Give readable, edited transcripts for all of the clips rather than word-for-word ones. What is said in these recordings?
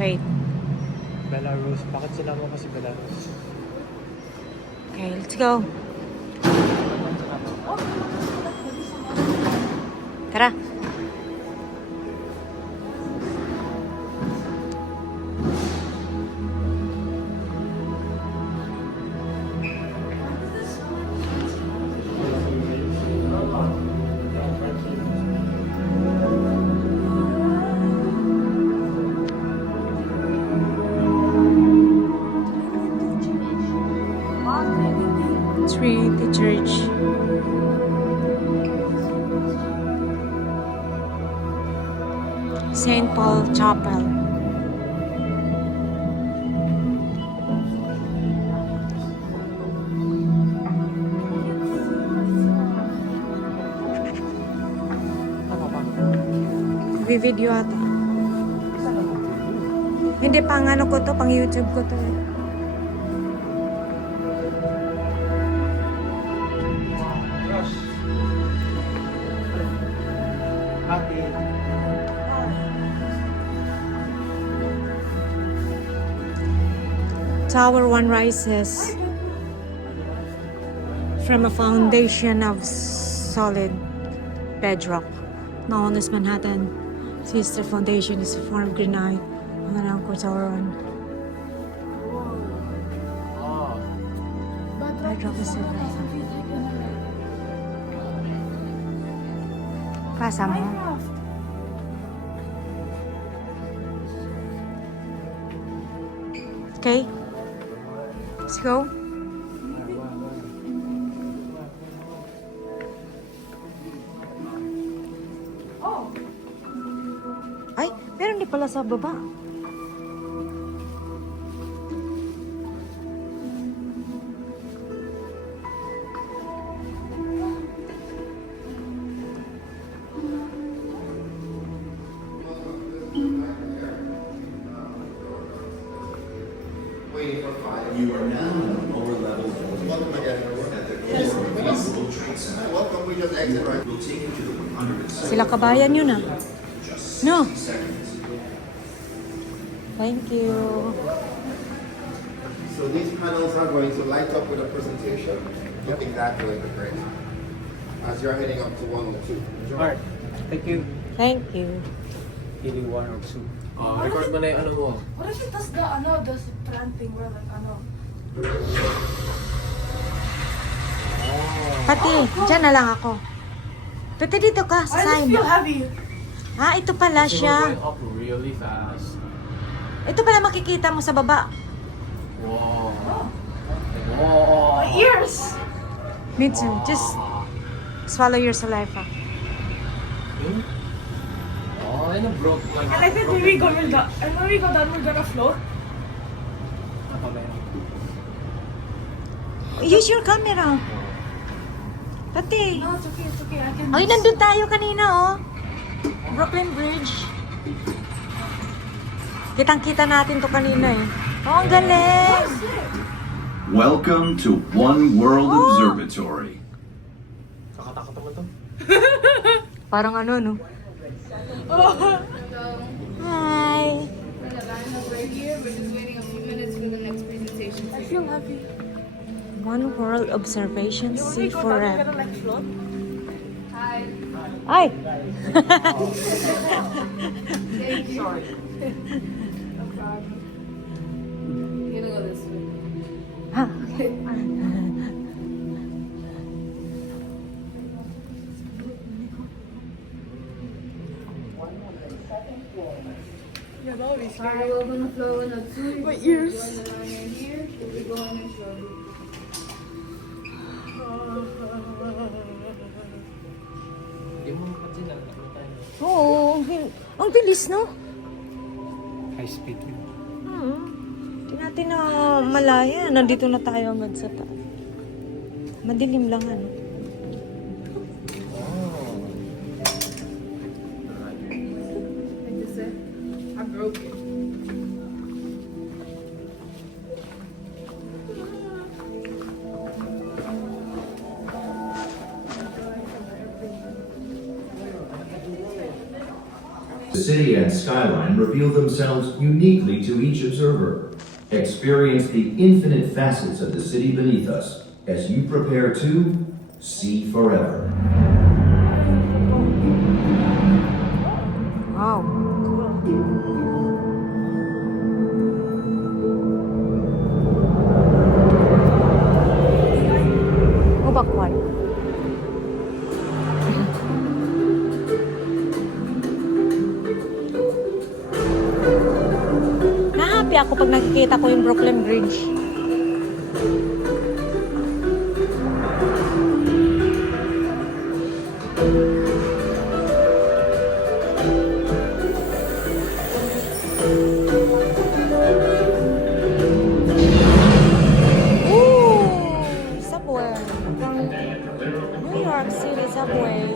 Wait. Belarus. Bakit sila mo kasi Belarus? Okay, let's go. Tara. Trinity Church. St. Paul Chapel. Video ata. Hindi, pang ano ko to, pang YouTube ko to. Tower 1 rises from a foundation of solid bedrock known as Manhattan. Sister Foundation is a form of granite. Ang alam ko, Tower 1. Bedrock is a pasa mo. Okay. Let's go. Ay, meron din pala sa baba. You are now in the lower level at the World Trade Center. Welcome, we just exit right. We'll take you to the 107th Sila kabayan yun ah. just No. 60 seconds. Thank you. So these panels are going to light up with a presentation. Look exactly like the great. As you're heading up to 102. Alright. Thank you. Thank you. Ili 1 or 2. Record mo na yung ano mo. What if it does the planting where like Pati, dyan na lang ako. Pati dito ka, sa I just sign. feel heavy. Ah, ito pala Kasi we're siya. going up really fast. Ito pala makikita mo sa baba. Wow. Wow. My ears. Me too. Just swallow your saliva. Hmm? Oh, yun ang broke. And I think when we go down, we're gonna float. Use your camera. Pati. No, it's okay. I can. Ay, nandun tayo kanina, oh. Brooklyn Bridge. Kitang-kita natin to kanina, eh. Oh, ang galing. Welcome to One World Observatory. Kakatakot naman to. Parang ano, no? Hi. Right here, we're just waiting a few minutes for the next presentation. I feel heavy. One World Observation, see We're gonna forever. like float. Hi. Ay! Sorry. No problem. You're gonna go this way. Ha? Yeah, that would be scary. Alright, we're gonna flow in a two. My ears. We're going in here. We're going in slowly. Hindi mo mapansin na nakita tayo. Oo, ang bilis, no? High speed yun. Hindi natin na malaya. Nandito na tayo agad sa taas. Madilim lang, ano? Like this, I broke it. The city and skyline reveal themselves uniquely to each observer. Experience the infinite facets of the city beneath us as you prepare to see forever. Wow. Mabakwan. Na-happy ako pag nakikita ko yung Brooklyn Bridge. Ooh, subway. New York City subway.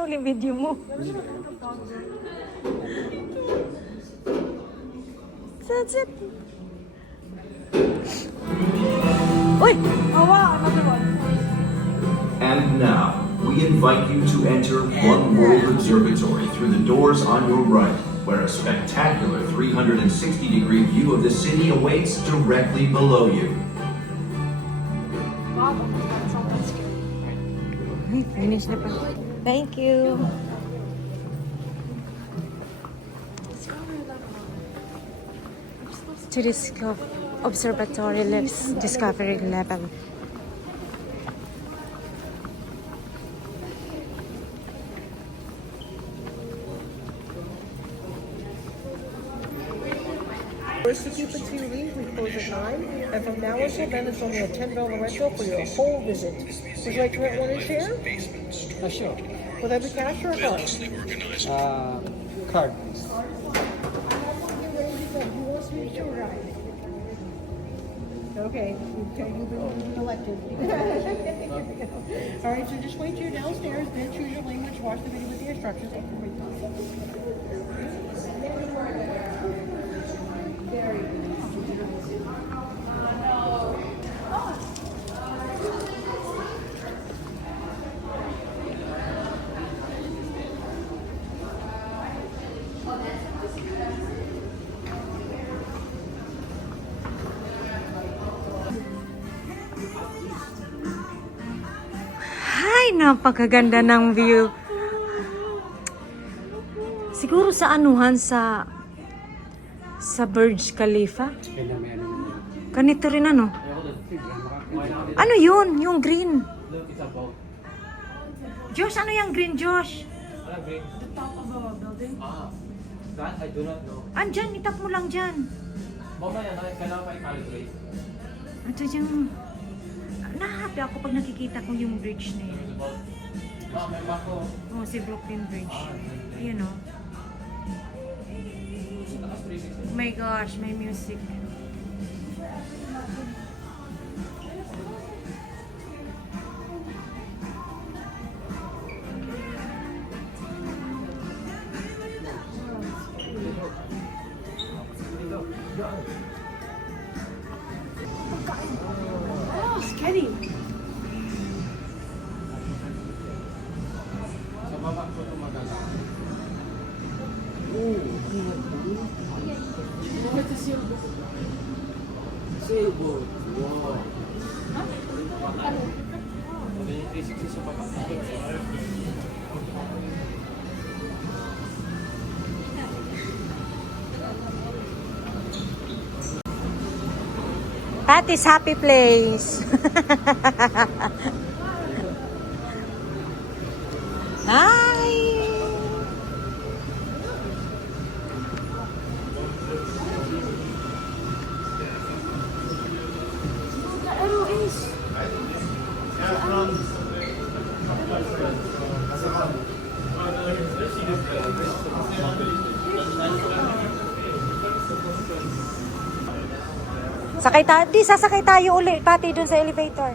Huli video mo. That's it. Uy! Awa, another one. And now, we invite you to enter One World Observatory through the doors on your right, where a spectacular 360-degree view of the city awaits directly below you. Wow, that's someone scary. Ay, finish na pa. Thank you. Telescope Observatory lives discovery level. First to Cupid tea leave, we close at 9, and from now until then, it's only a $10 rental for your whole visit. Would you like to rent one and share? Sure. Will that be cash or a card? Card, please. Okay, you've been elected. All right, so just wait till you're downstairs, then choose your language, watch the video with the instructions. Ay, napakaganda ng view. Siguro sa anuhan sa Burj Khalifa. Kaya may ano yun. Ganito rin ano. Ano yun? Yung green. Look, it's about. Josh, ano yung green, Josh? Ano, green? The top of the building. That I do not know. Andyan, itap mo lang dyan. Mamaya, kailangan pa i-calibrate. Ito yung... Nahahappy ako pag nakikita ko yung bridge na yan. May bako. Oh, si Brooklyn Bridge. Yun oh. Oh my gosh, may music. Oh, scary. Sa baba ko ito maganda. Get to see Sailboat. Wow. Sabi niya 360 sa baba. Patty's Happy Place. Hi! Sasakay tayo uli, pati dun sa elevator.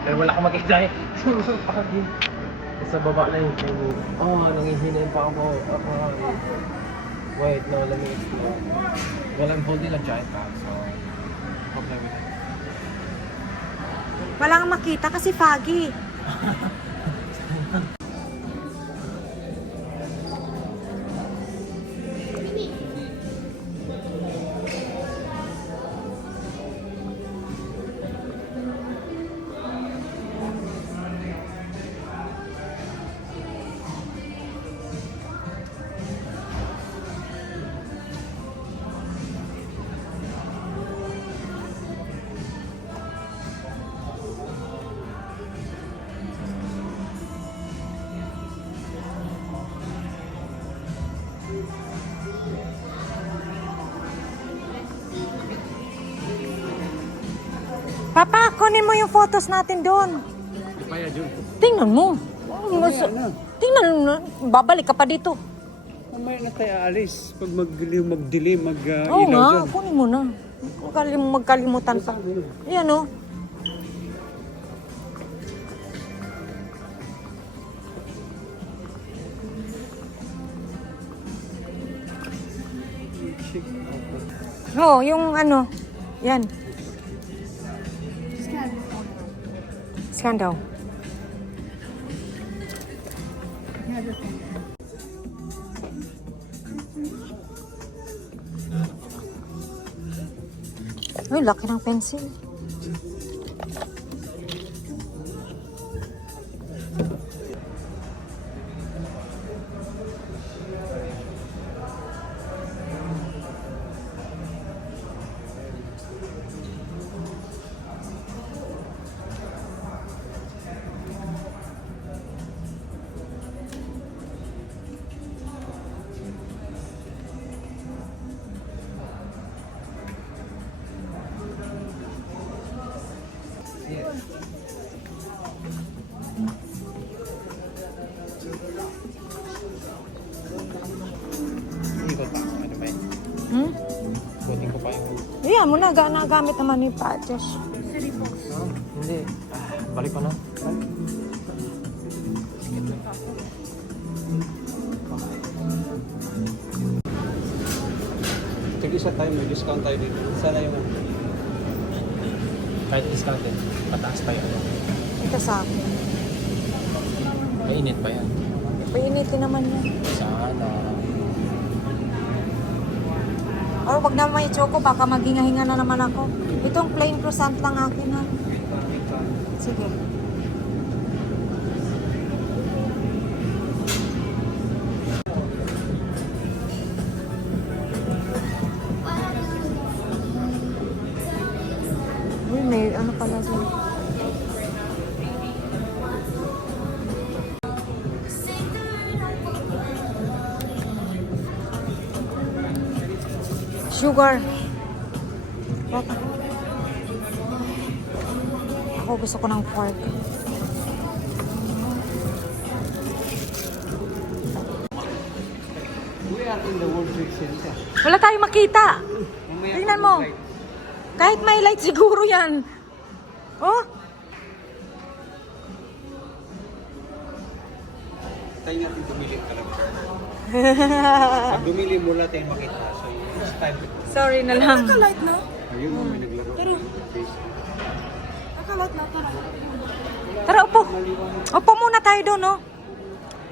Pero wala ka makita eh. Sa baba na yung nangihinay pa ako. Wait, no, let me explore. Well, I'm holding a giant bag, so okay with it. Walang makita kasi foggy. Papa, kunin mo yung photos natin doon. Kaya Jun. Tingnan mo. Tingnan mo. Babalik ka pa dito. Mamaya na tayo alis. Pag magdilim, Oo mag-ilaw nga, dyan. kunin mo na. Magkalimutan pa. Yan o. Oo, yung ano. Yan. Scan daw. Ay, laki ng pencil. Hayaan mo na, nagamit naman ni Pa Josh. Hindi. Balik ko na. Sige sa time, may discount tayo dito. Sana yung Kahit discounted, pataas pa yan. Ito sa akin. Mainit pa yan. Painitin naman yan. Sana. Or wag na may choco, baka maghinga-hinga na naman ako. Itong plain croissant lang akin ha. Sige. Uy, may ano pala dyan. Sugar. Baka. Ako gusto ko ng pork. we are in the World Trade Center. Wala tayong makita. Mamaya Tingnan mo. mag-light. Kahit may light siguro yan. Oh, Tayo natin dumili talaga. Pag dumili mo lang tayo makita. So it's time. sorry na lang. Naka-light na? Ayun, may naglaro. Pero, naka-light na. Tara. Tara, upo. Upo muna tayo doon, no?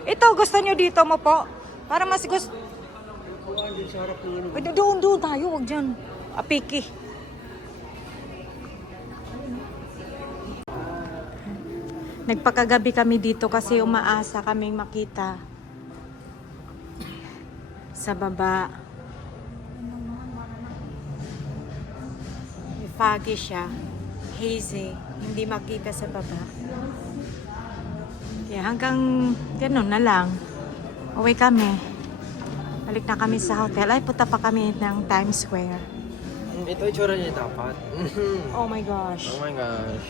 Ito, gusto nyo dito mo po? Para mas gusto... Sa harap ng ano. Ay, doon tayo, wag dyan. Apiki. Nagpakagabi kami dito kasi umaasa kaming makita sa baba. Foggy siya. Hazy. Hindi makita sa baba. Kaya hanggang ganun na lang. Uwi kami. Balik na kami sa hotel. Ay, punta pa kami ng Times Square. Ito itsura niya dapat. Oh my gosh. Oh my gosh.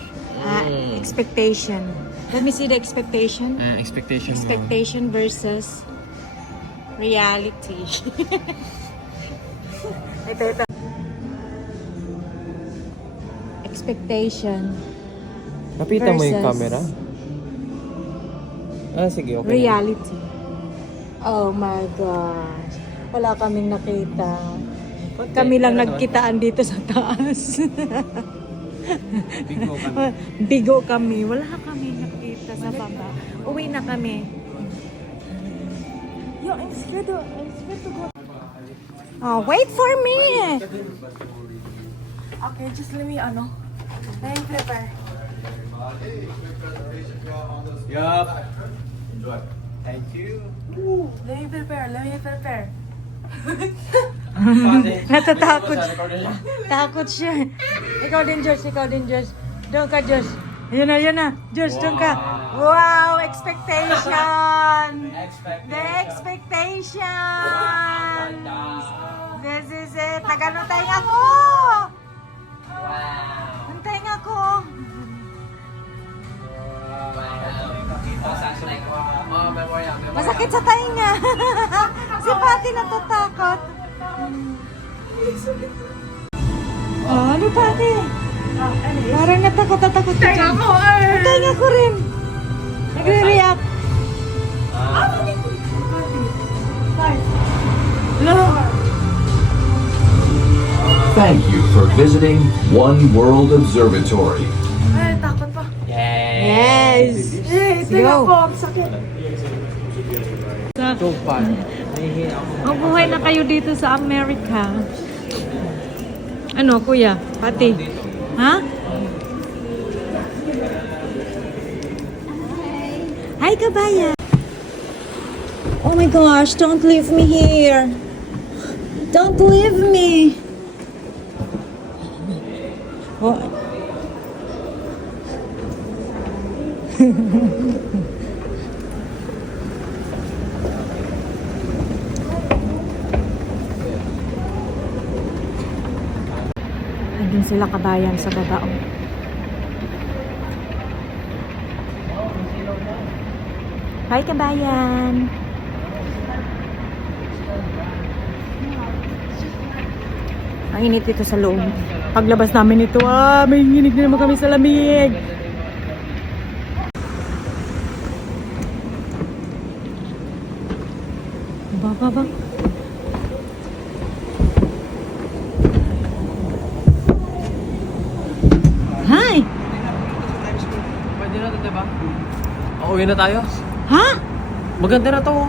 Expectation. Let me see the expectation. Expectation mo. Expectation versus reality. ito. Expectation Napita mo yung versus camera? Sige, okay. reality. Oh my gosh. Wala kaming nakita. Kami lang nagkitaan dito sa taas. Bigo kami. Bigo kami. Wala kami nakita sa baba. Uwi na kami. Yo, I'm scared to go. Oh, wait for me. Okay, just let me, let me prepare. Yup. Thank you. Let me prepare. Natatakot siya. Takot siya. Ikaw din, Josh. Doon ka, Josh. Yun na. Josh, doon ka. Wow, expectation. The expectation. This is it. Naganutay ako. Antay ako. Masakit sa tainga. Si Patty natatakot. Oh, ano Patty? Parang natakot ka dyan. Tainga ko rin. Nagre-react. Thank you for visiting One World Observatory. Ay, takot pa. Yes. Tingnan po, ang sakit. So fun. Nahihiya ako. Mabuhay na kayo dito sa Amerika. Ano, kuya? Pati? Ha? Hi, kabayan. Oh my gosh, don't leave me here. Don't leave me. Oh. Andun sila kabayan sa baba. Oh. Hi kabayan. Ang init dito sa loob. Paglabas namin ito, may nginig na naman kami sa lamig. Ba. Hi! Pwede na ito, diba? Uuwi na tayo. Ha? Maganda na to.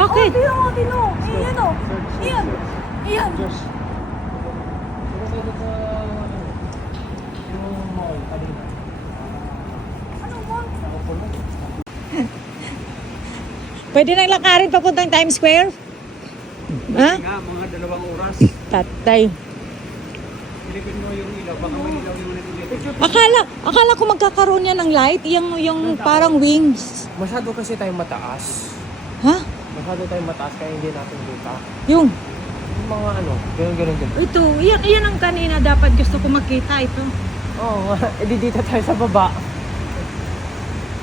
Bakit? Tino. Iyan o. Iyan. Iyan. Pwede nang lakarin papuntang Times Square? Ha? Nga, mga 2 oras. Tatay. Silipin mo yung ilaw. Baka may ilaw yung nag-ilipin. Akala ko magkakaroon yan ng light. Yung parang wings. Masyado kasi tayo mataas. Ha? Masyado tayo mataas kaya hindi natin kita. Yung Yung mga ganun. ito, yan ang kanina dapat gusto ko makita ito. Oo, edi dito tayo sa baba.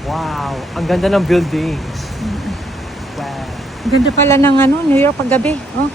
Wow, ang ganda ng buildings. Wow. Ganda pala ng New York paggabi. Oh.